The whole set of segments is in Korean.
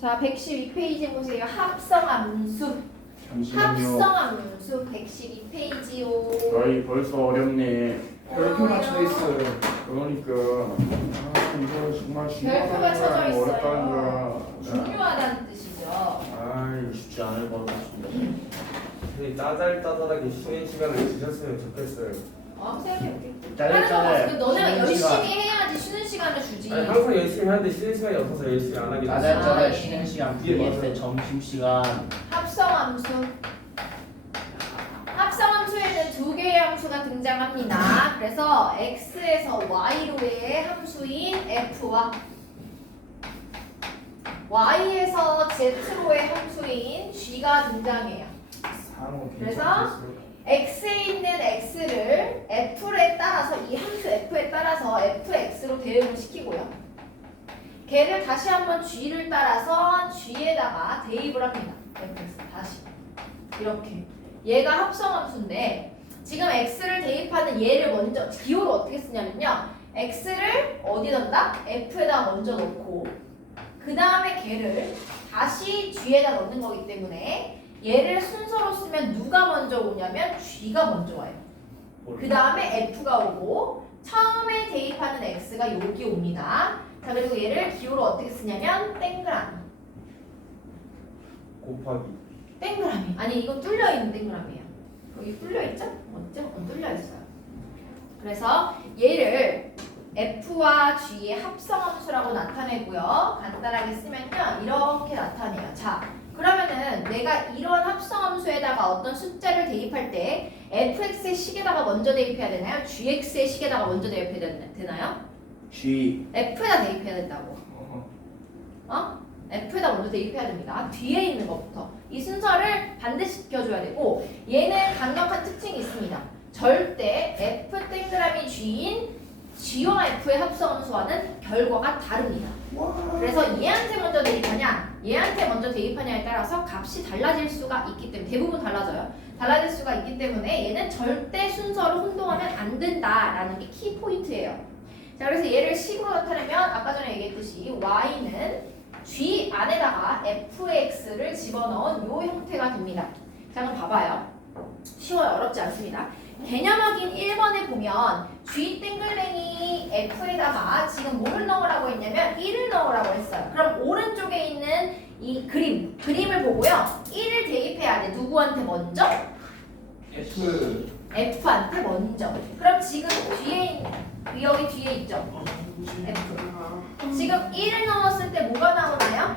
자, 112페이지 보세요. 합성함수. 합성함수 112페이지요. 아이 벌써 어렵네. 별표가 쳐 있어요. 그러니까 이거 정말 별표가 쳐져 있어요. 어렵다는 거야. 중요하다는 뜻이죠. 아이 쉽지 않을 것 같습니다. 근데 짜잘짜잘하게 쉬는 시간을 주셨으면 좋겠어요. 생각해볼게. 짜잘짜잘 너네가 쉬는 열심히 시간. 해야지 쉬는 시간을 주지. 아니, 항상 열심히 하는데 쉬는 시간이 없어서 열심히 안 하게 됐어요. 짜잘짜잘 예. 쉬는 시간 예, vs 맞아요. 점심시간. 합성함수. 합성함수에는 두 개의 함수가 등장합니다. 그래서 x에서 y로의 함수인 f와 y에서 z로의 함수인 g가 등장해요. 상호 그래서 괜찮겠어요? x에 있는 x를 f에 따라서 이 함수 f에 따라서 fx로 대응을 시키고요. 걔를 다시 한번 g를 따라서 g에다가 대입을 합니다. fx 다시 이렇게. 얘가 합성함수인데 지금 x를 대입하는 얘를 먼저 기호를 어떻게 쓰냐면요. x를 어디 넣는다? f에다 먼저 넣고 그 다음에 걔를 다시 g에다 넣는 거기 때문에 얘를 순서로 쓰면 누가 먼저 오냐면 g가 먼저 와요. 그 다음에 f가 오고 처음에 대입하는 x가 여기 옵니다. 자, 그리고 얘를 기호로 어떻게 쓰냐면 땡그라미. 곱하기. 땡그라미. 아니 이건 뚫려있는 땡그라미예요. 여기 뚫려있죠? 맞죠? 뚫려있어요. 그래서 얘를 f와 g의 합성함수라고 나타내고요. 간단하게 쓰면요. 이렇게 나타내요. 자, 그러면은 내가 이런 합성함수에다가 어떤 숫자를 대입할 때 fx의 식에다가 먼저 대입해야 되나요? gx의 식에다가 먼저 대입해야 되나요? G. f에다 대입해야 된다고. f에다 먼저 대입해야 됩니다. 뒤에 있는 것부터. 이 순서를 반드시 지켜줘야 되고 얘는 강력한 특징이 있습니다. 절대 f 땡그라미 g인 g와 f의 합성함수와는 결과가 다릅니다. 그래서 얘한테 먼저 대입하냐 얘한테 먼저 대입하냐에 따라서 값이 달라질 수가 있기 때문에 대부분 달라져요. 달라질 수가 있기 때문에 얘는 절대 순서를 혼동하면 안 된다라는 게 키포인트예요. 자, 그래서 얘를 식으로 나타내면 아까 전에 얘기했듯이 y는 g 안에다가 fx를 집어넣은 요 형태가 됩니다. 자, 그럼 봐봐요. 쉬워요. 어렵지 않습니다. 개념 확인 1번에 보면 g 땡글뱅이 f에다가 지금 뭐를 넣으라고 했냐면 1을 넣으라고 했어요. 그럼 오른쪽에 있는 이 그림을 보고요. 1을 대입해야 돼. 누구한테 먼저? f한테 먼저. 그럼 지금 뒤에 여기 뒤에 있죠? F. 지금 1을 넣었을 때 뭐가 나오나요?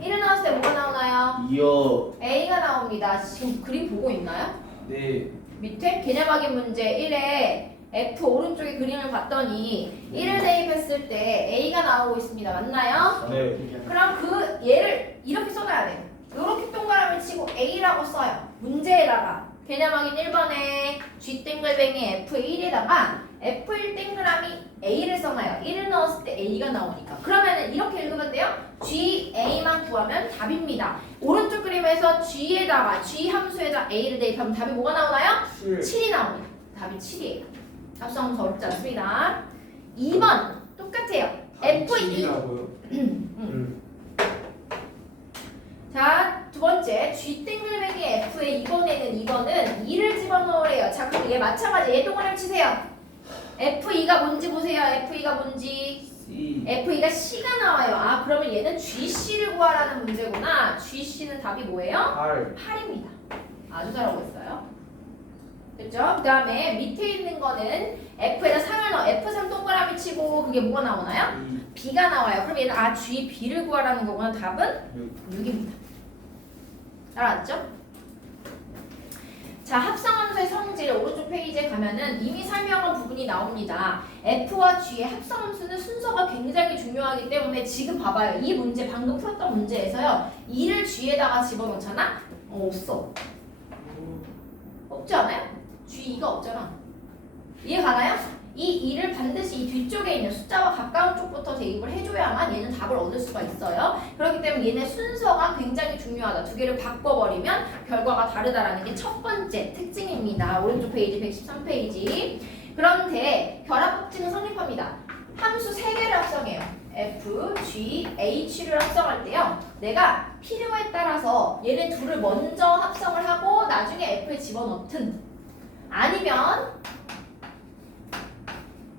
1을 넣었을 때 뭐가 나오나요? 2요. A가 나옵니다. 지금 그림 보고 있나요? 네. 밑에 개념 확인 문제 1에 F 오른쪽에 그림을 봤더니 1을 대입했을 때 A가 나오고 있습니다. 맞나요? 네. 그럼 그 얘를 이렇게 써놔야 돼요. 이렇게 동그라미 치고 A라고 써요. 문제에다가 개념 확인 1번에 G 땡글뱅이 F1에다가 F1 땡그라미 A를 써놔요. 1을 넣었을 때 A가 나오니까. 그러면은 이렇게 읽으면 돼요. G, A만 구하면 답입니다. 오른쪽 그림에서 G에다가 G 함수에다 A를 대입하면 답이 뭐가 나오나요? 7이 나옵니다. 답이 7이에요. 합성함수 어렵지 않습니다. 2번 똑같아요. F2 자, 두 번째 G 땡글뱅이 F의 이번에는 2를 집어넣으래요. 자, 그럼 얘 마찬가지 얘 동그라미 치세요. F2가 뭔지 보세요. F2가 뭔지. C. F2가 C가 나와요. 아, 그러면 얘는 GC를 구하라는 문제구나. GC는 답이 뭐예요? 8입니다. 아주 잘하고 있어요. 됐죠? 그 다음에 밑에 있는 거는 F에다 3을 넣어. F3 동그라미 치고 그게 뭐가 나오나요? B가 나와요. 그럼 얘는 G, B를 구하라는 거구나. 답은 6입니다. 알았죠? 자, 합성함수의 성질 오른쪽 페이지에 가면은 이미 설명한 부분이 나옵니다. F와 G의 합성함수는 순서가 굉장히 중요하기 때문에 지금 봐봐요. 이 문제 방금 풀었던 문제에서요. 2를 G에다가 집어넣잖아? 없어. 없지 않아요? G2가 없잖아. 이해 가나요? 이 2를 반드시 이 뒤쪽에 있는 숫자와 가까운 쪽부터 대입을 해줘야만 얘는 답을 얻을 수가 있어요. 그렇기 때문에 얘네 순서가 굉장히 중요하다. 두 개를 바꿔버리면 결과가 다르다라는 게 첫 번째 특징입니다. 오른쪽 페이지 113페이지. 그런데 결합 법칙은 성립합니다. 함수 3개를 합성해요. F, G, H를 합성할 때요. 내가 필요에 따라서 얘네 둘을 먼저 합성을 하고 나중에 F에 집어넣든 아니면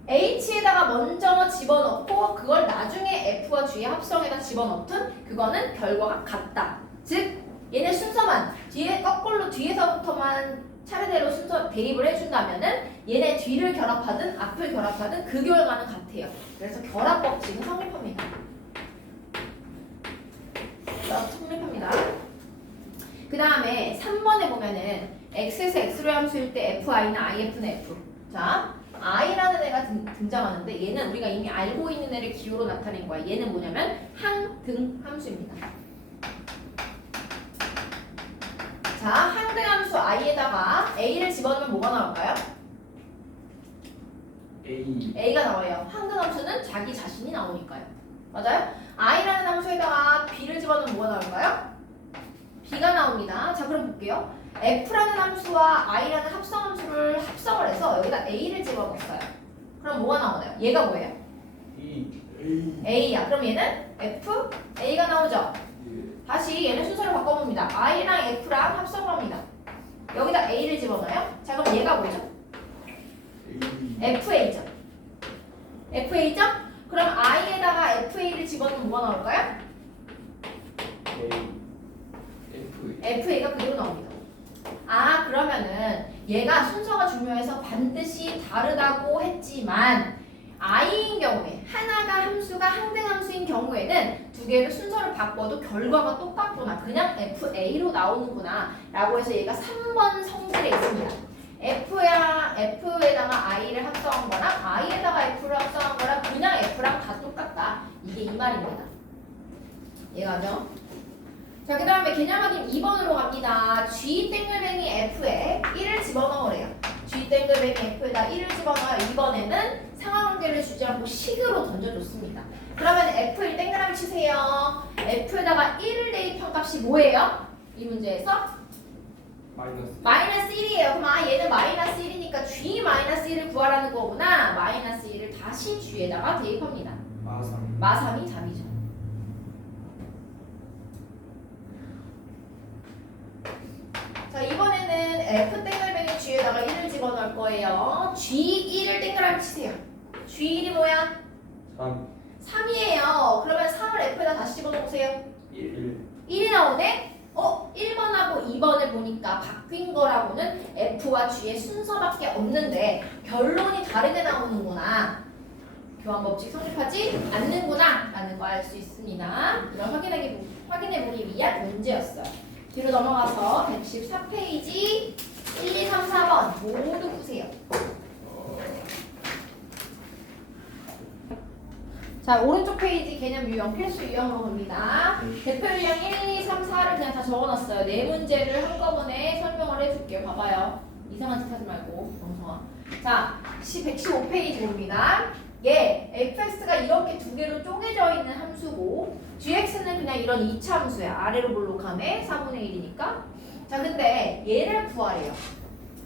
H에다가 먼저 집어넣고 그걸 나중에 F와 G의 합성에다 집어넣든 그거는 결과가 같다. 즉 얘네 순서만 뒤에 거꾸로 뒤에서부터만 차례대로 순서 대입을 해준다면은 얘네 뒤를 결합하든 앞을 결합하든 그 결과는 같아요. 그래서 결합 법칙은 성립합니다. 성립합니다. 그 다음에 3번에 보면은 x에서 x로 함수일 때 fi는 if는 f. 자, i라는 애가 등장하는데 얘는 우리가 이미 알고 있는 애를 기호로 나타낸 거야. 얘는 뭐냐면 항등 함수입니다. 자, 항등 함수 i에다가 a를 집어넣으면 뭐가 나올까요? a가 나와요. 항등 함수는 자기 자신이 나오니까요. 맞아요? i라는 함수에다가 b를 집어넣으면 뭐가 나올까요? b가 나옵니다. 자, 그럼 볼게요. f라는 함수와 i라는 합성 함수를 합성을 해서 여기다 a를 집어넣었어요. 그럼 뭐가 나오나요? 얘가 뭐예요? a야. 그럼 얘는 f, a가 나오죠? 다시 얘는 순서를 바꿔봅니다. i랑 f랑 합성을 합니다. 여기다 a를 집어넣어요. 자, 그럼 얘가 뭐죠? fa죠. fa죠? 그럼 i에다가 fa를 집어넣으면 뭐가 나올까요? fa가 그대로 나옵니다. 아, 그러면은 얘가 순서가 중요해서 반드시 다르다고 했지만 i인 경우에 하나가 함수가 항등 함수인 경우에는 두 개를 순서를 바꿔도 결과가 똑같구나. 그냥 fa로 나오는구나 라고 해서 얘가 3번 성질에 있습니다. f에다가 i를 합성한 거랑 i에다가 f를 합성한 거랑 그냥 f랑 다 똑같다. 이게 이 말입니다. 이해가죠? 자, 그 다음에 개념 확인 2번으로 갑니다. G 땡글뱅이 F에 1을 집어넣으래요. G 땡글뱅이 F에다 1을 집어넣어요. 이번에는 상하관계를 주지 않고 식으로 던져줬습니다. 그러면 F1 땡그라미 치세요. F에다가 1을 대입한 값이 뭐예요? 이 문제에서? 마이너스 1이에요. 그럼 얘는 마이너스 1이니까 G 마이너스 1을 구하라는 거구나. 마이너스 1을 다시 G에다가 대입합니다. 마삼이 답이죠. 자, 이번에는 F 땡글뱅이 G에다가 1을 집어넣을 거예요. G1을 땡그라미 치세요. G1이 뭐야? 3이에요. 그러면 3을 F에다 다시 집어넣으세요. 1이 나오네? 1번하고 2번을 보니까 바뀐 거라고는 F와 G의 순서밖에 없는데 결론이 다르게 나오는구나. 교환 법칙 성립하지 않는구나 라는 거 알 수 있습니다. 이걸 확인해보기 위한 문제였어요. 뒤로 넘어가서 114페이지 1, 2, 3, 4번 모두 푸세요. 자, 오른쪽 페이지 개념 유형 필수 유형으로 갑니다. 대표 유형 1, 2, 3, 4를 그냥 다 적어놨어요. 네 문제를 한꺼번에 설명을 해줄게요. 봐봐요. 이상한 짓 하지 말고 정성아. 자, 115페이지 봅니다. 얘 fx가 이렇게 두 개로 쪼개져 있는 함수고 gx는 그냥 이런 2차 함수야. 아래로 볼록함에 4분의 1이니까. 자, 근데 얘를 구하래요.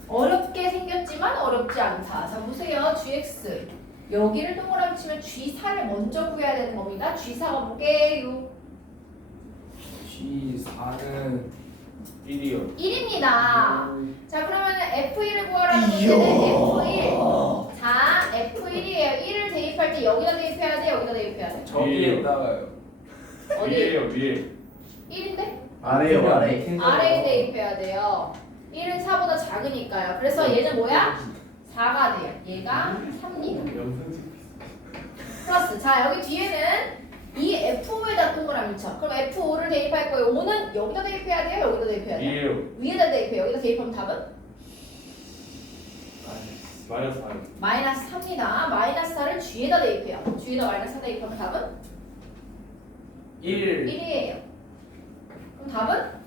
어렵게 생겼지만 어렵지 않다. 자, 보세요. gx 여기를 동그라미 치면 G4를 먼저 구해야 되는 겁니다. G4가 뭐게요? G4는 1이요. 1입니다. 자, 그러면 F1을 구하라는 문제는 F1. 자, F1이에요. 1을 대입할 때 여기다 대입해야 돼? 여기다 대입해야 돼? 저기에다가요. 어디? 위에 1인데? 아래요 아래. 아래에 대입해야 돼요. 1은 4보다 작으니까요. 그래서 얘는 뭐야? 4가 돼요. 얘가 3입니다. 플러스. 자, 여기 뒤에는 이 F5에다 동그라미 쳐. 그럼 F5를 대입할 거예요. 5는 여기다 대입해야 돼요? 여기다 대입해야 돼요? 위에요. 위에다 대입해요. 여기다 대입하면 답은? 마이너스 4. 마이너스 4입니다. 마이너스 4를 G에다 대입해요. G에다 마이너스 4 대입하면 답은? 1. 1이에요. 그럼 답은?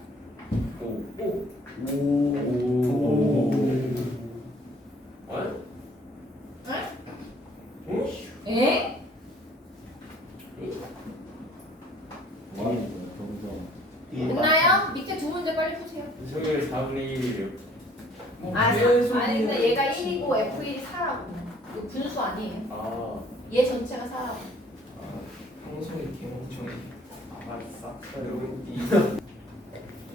5. 에? 됐나요? 밑에 두 문제 빨리 푸세요. 성형이 4분의 1이에요. 아니 근데 얘가 1이고 F1이 4라고. 이거 분수 아니에요. 얘 전체가 4라고. 똥손이 개멍청해. 아싸. 여기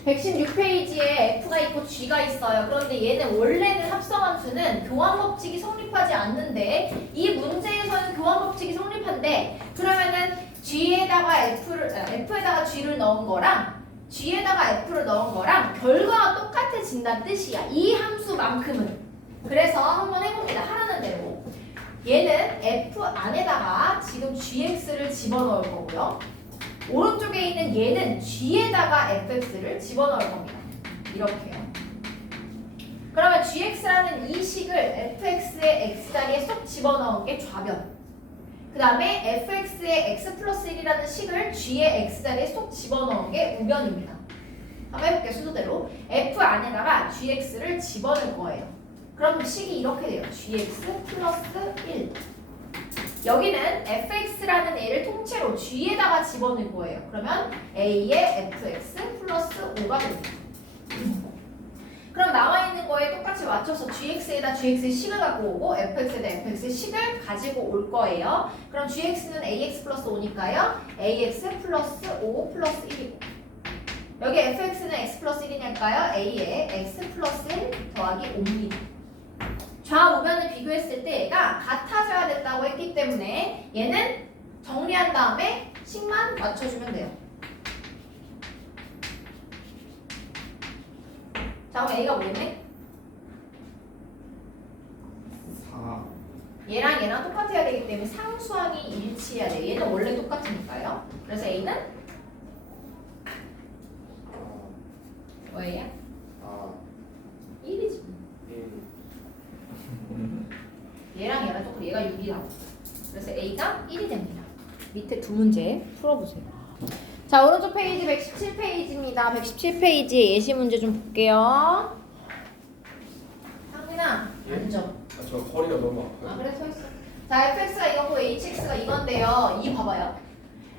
116페이지에 F가 있고 G가 있어요. 그런데 얘는 원래는 합성함수는 교환법칙이 성립하지 않는데 이 문제에서는 교환법칙이 성립한데 그러면은 G에다가 F에다가 G를 넣은 거랑 G에다가 F를 넣은 거랑 결과가 똑같아진다는 뜻이야. 이 함수만큼은. 그래서 한번 해봅니다. 하라는 대로. 얘는 F 안에다가 지금 GX를 집어넣을 거고요. 오른쪽에 있는 얘는 G에다가 fx를 집어넣을 겁니다. 이렇게요. 그러면 gx라는 이 식을 fx의 x 자리에 쏙 집어넣은 게 좌변. 그 다음에 fx의 x 플러스 1이라는 식을 g의 x 자리에 쏙 집어넣은 게 우변입니다. 한번 해볼게요. 순서대로. f 안에다가 gx를 집어넣을 거예요. 그럼 식이 이렇게 돼요. gx 플러스 1. 여기는 fx라는 애를 통째로 g에다가 집어넣을 거예요. 그러면 a의 fx 플러스 5가 됩니다. 그럼 나와 있는 거에 똑같이 맞춰서 gx에다 gx의 식을 갖고 오고 fx에다 fx의 식을 가지고 올 거예요. 그럼 gx는 ax 플러스 5니까요. ax 플러스 5 플러스 1이고 여기 fx는 x 플러스 1이니까요. a의 x 플러스 1 더하기 5입니다. 좌우변을 비교했을 때 얘가 같아져야 된다고 했기 때문에 얘는 정리한 다음에 식만 맞춰주면 돼요. 자, 그럼 A가 뭐겠네? 4. 얘랑 얘랑 똑같아야 되기 때문에 상수항이 일치해야 돼요. 얘는 원래 똑같으니까요. 그래서 A는 뭐예요? 1이지. 얘랑 얘랑 똑같고 얘가 6이라고. 그래서 A가 1이 됩니다. 밑에 두 문제 풀어보세요. 자, 오른쪽 페이지 117페이지입니다. 117페이지 예시 문제 좀 볼게요. 상민아, 앉아. 저 허리가 너무 아파요. 그래, 서 있어. 자, fx가 이거고 hx가 이건데요. 이 봐봐요.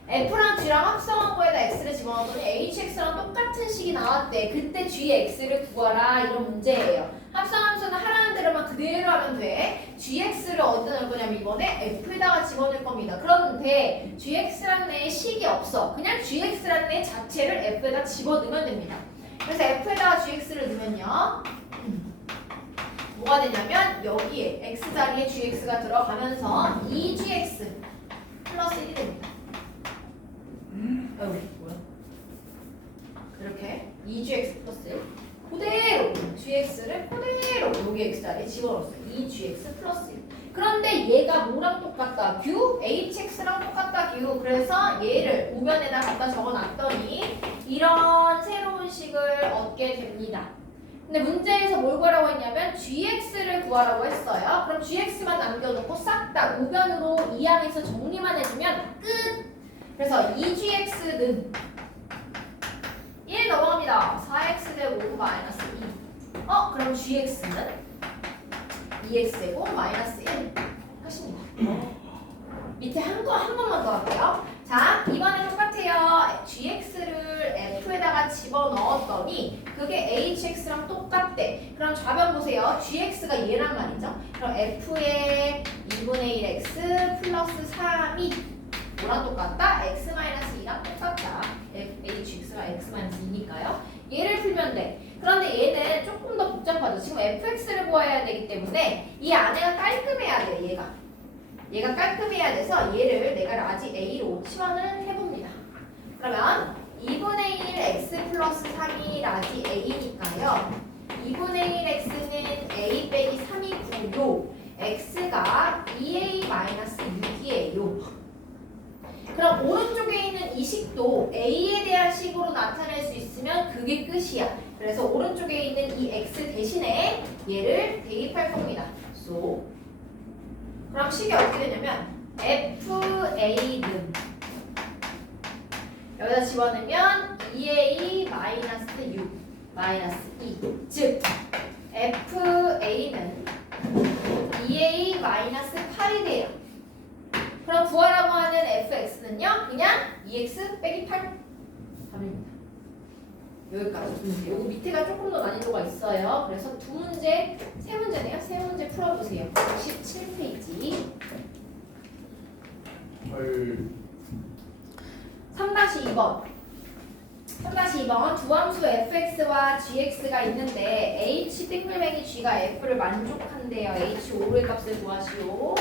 f랑 g랑 합성한 거에다 x를 집어넣었더니 hx랑 똑같은 식이 나왔대. 그때 gx를 구하라. 이런 문제예요. 합성함수는 하라는 대로만 그대로 하면 돼. gx를 어디다 넣을 거냐면 이번에 f에다가 집어넣을 겁니다. 그런데 gx라는 애의 식이 없어. 그냥 gx라는 애 자체를 f에다 집어넣으면 됩니다. 그래서 f에다가 gx를 넣으면요. 뭐가 되냐면 여기에 x자리에 gx가 들어가면서 2gx 플러스 1이 됩니다. 여기 뭐야? 이렇게 2gx 플러스 1 그대로 gx를 그대로 여기 x자리에 집어넣었어요. 2gx 플러스 1. 그런데 얘가 뭐랑 똑같다? q? hx랑 똑같다 q. 그래서 얘를 우변에다 갖다 적어놨더니 이런 새로운 식을 얻게 됩니다. 근데 문제에서 뭘 구하라고 했냐면 gx를 구하라고 했어요. 그럼 gx만 남겨놓고 싹 다 우변으로 이항해서 정리만 해주면 끝! 그래서 2gx는 1 넘어갑니다. 4x 제곱 마이너스 2. 그럼 gx는 2x 제곱 마이너스 1. 끝입니다. 밑에 한 번만 더 할게요. 자, 이번엔 똑같아요. gx를 f에다가 집어넣었더니 그게 hx랑 똑같대. 그럼 좌변 보세요. gx가 얘란 말이죠. 그럼 f의 2분의 1x 플러스 3이 뭐랑 똑같다? x-2랑 똑같다. hx가 x-2니까요. 얘를 풀면 돼. 그런데 얘는 조금 더 복잡하죠. 지금 fx를 구해야 되기 때문에 이 안에가 깔끔해야 돼. 얘가 깔끔해야 돼서 얘를 내가 라지 a로 치환을 해봅니다. 그러면 2분의 1 x 플러스 3이 라지 a니까요. 2분의 1 x는 a 빼기 3이고요. x가 2a 마이너스 6이에요. 그럼 오른쪽에 있는 이 식도 a에 대한 식으로 나타낼 수 있으면 그게 끝이야. 그래서 오른쪽에 있는 이 x 대신에 얘를 대입할 겁니다. 그럼 식이 어떻게 되냐면 fa는 여기다 집어넣으면 2a 마이너스 6 마이너스 2. 즉 fa는 2a 마이너스 8이 돼요. 그럼 구하라고 하는 fx는요, 그냥 2x 빼기 8 답입니다. 여기까지. 요거 밑에가 조금 더 난이도가 있어요. 그래서 두 문제, 세 문제네요. 세 문제 풀어보세요. 17페이지. 헐. 3-2번. 3-2번 두 함수 fx와 gx가 있는데 h 땡글뱅이 g가 f를 만족한대요. h 5의 값을 구하시오.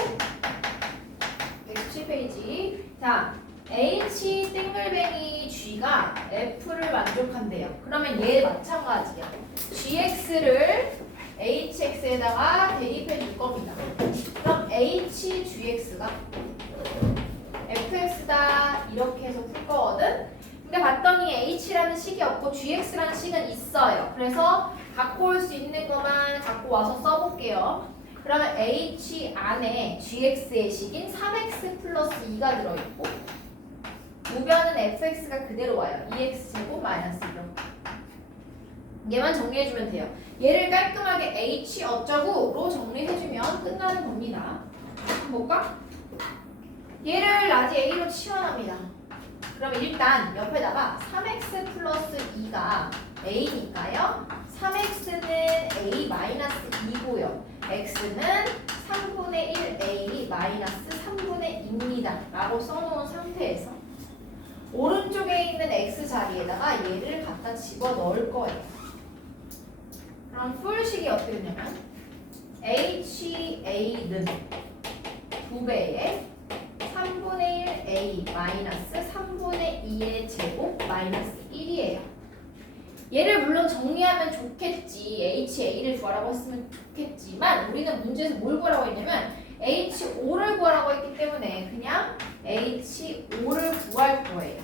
117페이지. 자, h 땡글뱅이 g가 f를 만족한대요. 그러면 얘 마찬가지야. gx를 hx에다가 대입해 줄 겁니다. 그럼 h gx가 fx다 이렇게 해서 풀 거거든. 근데 봤더니 h라는 식이 없고 gx라는 식은 있어요. 그래서 갖고 올 수 있는 것만 갖고 와서 써볼게요. 그러면 h 안에 gx의 식인 3x 플러스 2가 들어있고 우변은 fx가 그대로 와요. 2x제곱 마이너스 1. 얘만 정리해주면 돼요. 얘를 깔끔하게 h 어쩌고로 정리해주면 끝나는 겁니다. 한번 볼까? 얘를 라지 a로 치환합니다. 그러면 일단 옆에다가 3x 플러스 2가 a니까요. 3x는 a 마이너스 2고요. x는 3분의 1 a 마이너스 3분의 2입니다. 라고 써놓은 상태에서 오른쪽에 있는 x 자리에다가 얘를 갖다 집어 넣을 거예요. 그럼 풀식이 어떻게 되냐면 HA는 2배의 3분의 1 A 마이너스 3분의 2의 제곱 마이너스 1이에요. 얘를 물론 정리하면 좋겠지. HA를 구하라고 했으면 좋겠지만 우리는 문제에서 뭘 구하라고 했냐면 H5를 구하라고 했기 때문에 그냥 H5를 구할 거예요.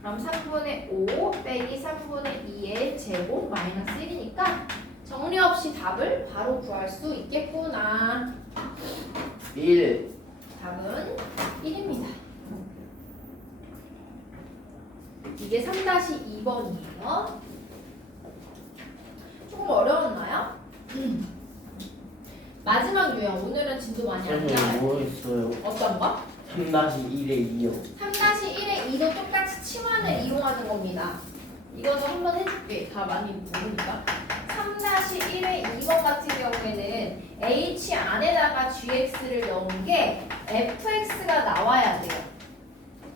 그럼 3분의 5 빼기 3분의 2의 제곱 마이너스 1이니까 정리 없이 답을 바로 구할 수 있겠구나. 1. 답은 1입니다. 이게 3-2번이에요. 조금 어려웠나요? 마지막 유형. 오늘은 진도 많이 안 선생님 나와요. 뭐 했어요? 어떤 거? 3-1에 2요. 3-1의 2도 똑같이 치환을 이용하는 겁니다. 이거도 한번 해줄게. 다 많이 모르니까. 3-1의 2번 같은 경우에는 h 안에다가 gx를 넣은 게 fx가 나와야 돼요.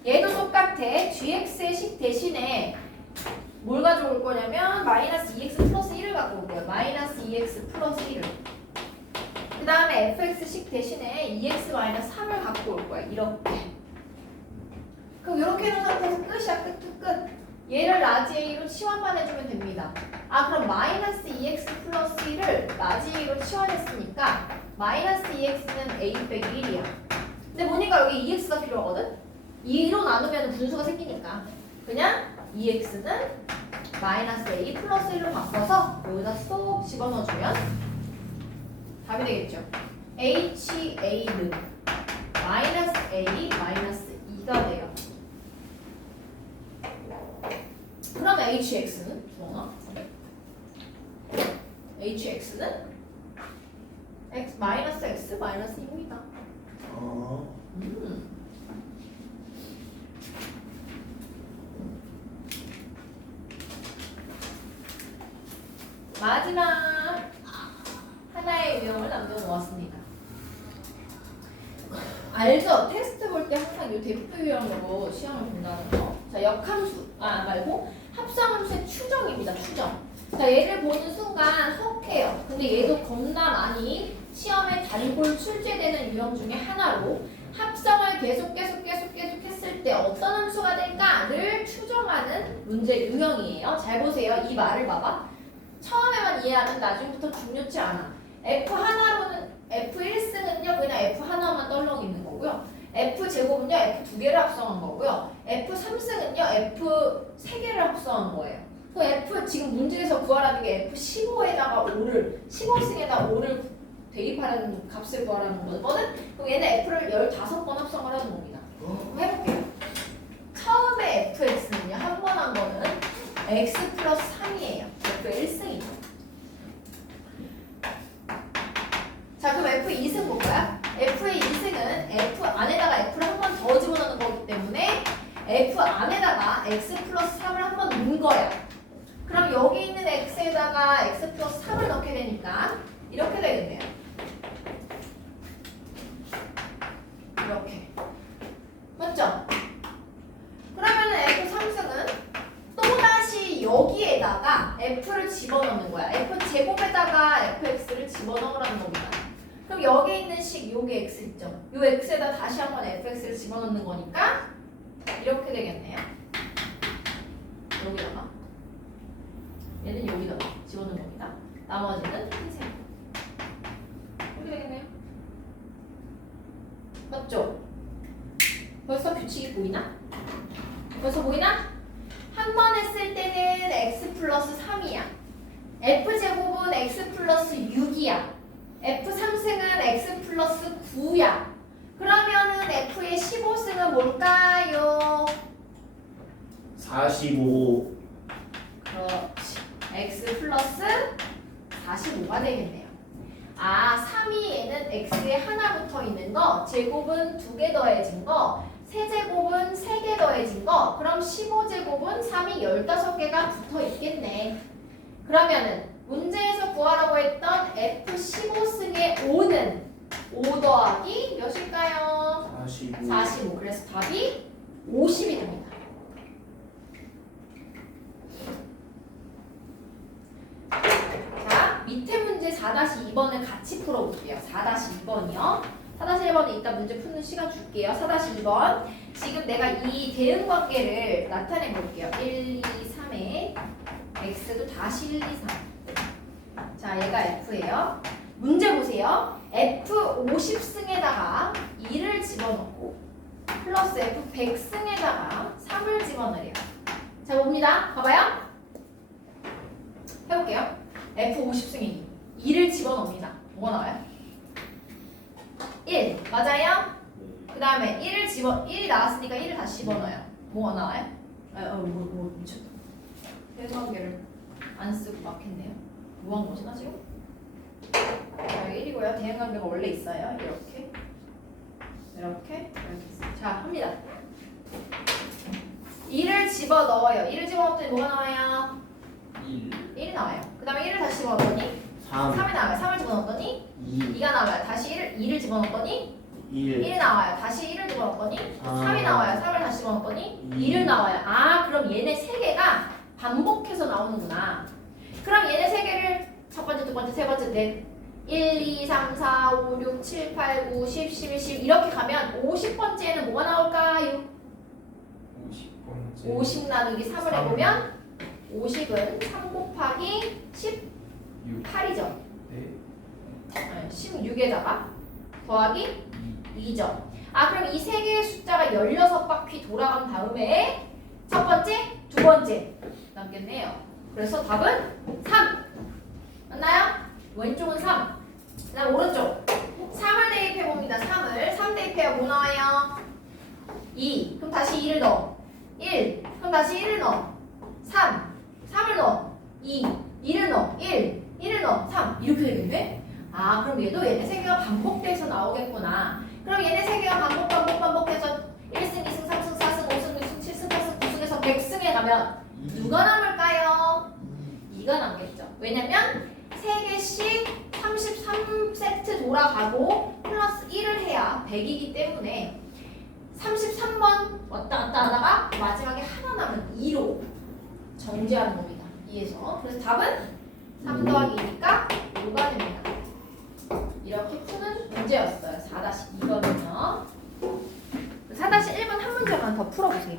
얘도 똑같아. gx의 식 대신에 뭘 가져올 거냐면 마이너스 2x 플러스 1을 갖고 올 거예요. 마이너스 2x 플러스 1을. 그 다음에 fx식 대신에 2x 마이너스 3을 갖고 올 거야. 이렇게. 그럼 이렇게 해놓은 상태에서 끝이야. 끝. 얘를 라지 A로 치환만 해주면 됩니다. 아 그럼 마이너스 2x 플러스 1을 라지 A로 치환했으니까 마이너스 2x는 A 빼기 1이야. 근데 보니까 여기 2x가 필요하거든? 2로 나누면 분수가 생기니까 그냥 2x는 마이너스 A 플러스 1로 바꿔서 여기다 쏙 집어넣어주면 답이 되겠죠. HA는 마이너스 A 마이너스 2가 돼요. 그럼 HX는? 뭐나? HX는? X 마이너스 X 마이너스 2입니다. 마지막 하나의 유형을 남겨놓았습니다. 알죠? 테스트 볼 때 항상 이 대표 유형으로 시험을 본다는 거. 자, 역함수 말고 합성함수의 추정입니다. 추정. 자, 얘를 보는 순간 헉해요. 근데 얘도 겁나 많이 시험에 단골 출제되는 유형 중에 하나로 합성을 계속 했을 때 어떤 함수가 될까를 추정하는 문제 유형이에요. 잘 보세요. 이 말을 봐봐. 처음에만 이해하면 나중부터 중요치 않아. F 하나로는 F1승은요 그냥 F 하나만 떨렁 있는 거고요. F제곱은요 F 두 개를 합성한 거고요. F3승은요 F 세 개를 합성한 거예요. 그 F 지금 문제에서 구하라는 게 F15에다가 5를 15승에다 5를 대입하라는 값을 구하라는 거거든. 그럼 얘는 F를 15번 합성을 하는 겁니다. 그럼 해볼게요. 처음에 fx는요 한 번 한 거는 x 플러스 3이에요. f 1승이죠. 자 그럼 f 2승 볼까요? f의 2승은 f 안에다가 f를 한 번 더 집어넣는 거기 때문에 f 안에다가 x 플러스 3을 한 번 넣은 거예요. 그럼 여기 있는 x에다가 x 플러스 3을 넣게 되니까 이렇게 되겠네요. 이렇게 맞죠? 그럼 여기에 있는 식 요게 x 있죠. 요 x에다 다시 한번 fx를 집어넣는 거니까 이렇게 되겠네요. 여기다가 얘는 여기다가 집어넣는 겁니다. 나머지는 흰색. 이렇게 되겠네요. 맞죠? 벌써 규칙이 보이나? 벌써 보이나? 한 번 했을 때는 x 플러스 3이야. f제곱은 x 플러스 6이야. f3승은 x 플러스 9야. 그러면은 f의 15승은 뭘까요? 45. 그렇지. x 플러스 45가 되겠네요. 아, 3이 얘는 x에 하나 붙어 있는 거, 제곱은 2개 더해진 거, 세제곱은 3개 더해진 거, 그럼 15제곱은 3이 15개가 붙어 있겠네. 그러면은 문제에서 구하라고 했던 F15승의 5는 5 더하기 몇일까요? 45. 45. 그래서 답이 50이 됩니다. 자, 밑에 문제 4-2번을 같이 풀어볼게요. 4-2번이요. 4-1번은 이따 문제 푸는 시간 줄게요. 4-2번. 지금 내가 이 대응 관계를 나타내 볼게요. 1, 2, 3에 x도 다시 1, 2, 3. 자, 얘가 f예요. 문제 보세요. f 50승에다가 2를 집어넣고 플러스 f 100승에다가 3을 집어넣으래요. 자, 봅니다. 봐봐요. 해볼게요. f 50승에 2를 집어넣습니다. 뭐가 나와요? 1. 맞아요? 그 다음에 1이 나왔으니까 1을 다시 집어넣어요. 뭐가 나와요? 미쳤다. 대응관계를 안 쓰고 막 했네요. 뭐 한 거지 나 지금? 자, 1이고요. 대응관계가 원래 있어요. 이렇게 이렇게 있어요. 자, 합니다. 2를 집어넣어요. 1을 집어넣었더니 뭐가 나와요? 1이 나와요. 그 다음에 1을 다시 집어넣었더니 3. 3이 나와요. 3을 집어넣었더니 2. 2가 나와요. 다시 2를 집어넣었더니 1. 1이 나와요. 다시 1을 집어넣었더니 아. 3이 나와요. 3을 다시 집어넣었더니 2. 2를 나와요. 아, 그럼 얘네 세 개가 반복해서 나오는구나. 그럼 얘네 세 개를 첫 번째, 두 번째, 세 번째, 넷 1, 2, 3, 4, 5, 6, 7, 8, 9, 10, 11, 12 이렇게 가면 50번째에는 뭐가 나올까요? 50번째 50 나누기 3을 3. 해보면 50은 3 곱하기 18이죠. 네 16에다가 더하기 2죠. 아, 그럼 이 세 개의 숫자가 16바퀴 돌아간 다음에 첫 번째, 두 번째 남겠네요. 그래서 답은 3. 맞나요? 왼쪽은 3. 그다음 오른쪽 3을 대입해봅니다. 3 대입해요. 뭐 나와요? 2. 그럼 다시 2를 넣어. 1. 그럼 다시 1을 넣어. 3을 넣어. 2를 넣어. 1을 넣어. 3. 이렇게 되겠네? 아, 그럼 얘도 얘네 세 개가 반복돼서 나오겠구나. 그럼 얘네 세 개가 반복해서 1승, 2승, 3승, 4승, 5승, 6승, 7승, 8승, 9승에서 100승에 가면 누가 남을까요? 2가 남겠죠. 왜냐면 3개씩 33세트 돌아가고 플러스 1을 해야 100이기 때문에 33번 왔다 갔다 하다가 마지막에 하나 남은 2로 정지하는 겁니다. 2에서. 그래서 답은 3 더하기 2니까 5가 됩니다. 이렇게 푸는 문제였어요. 4-2번은요. 4-1번 한 문제만 더 풀어보세요.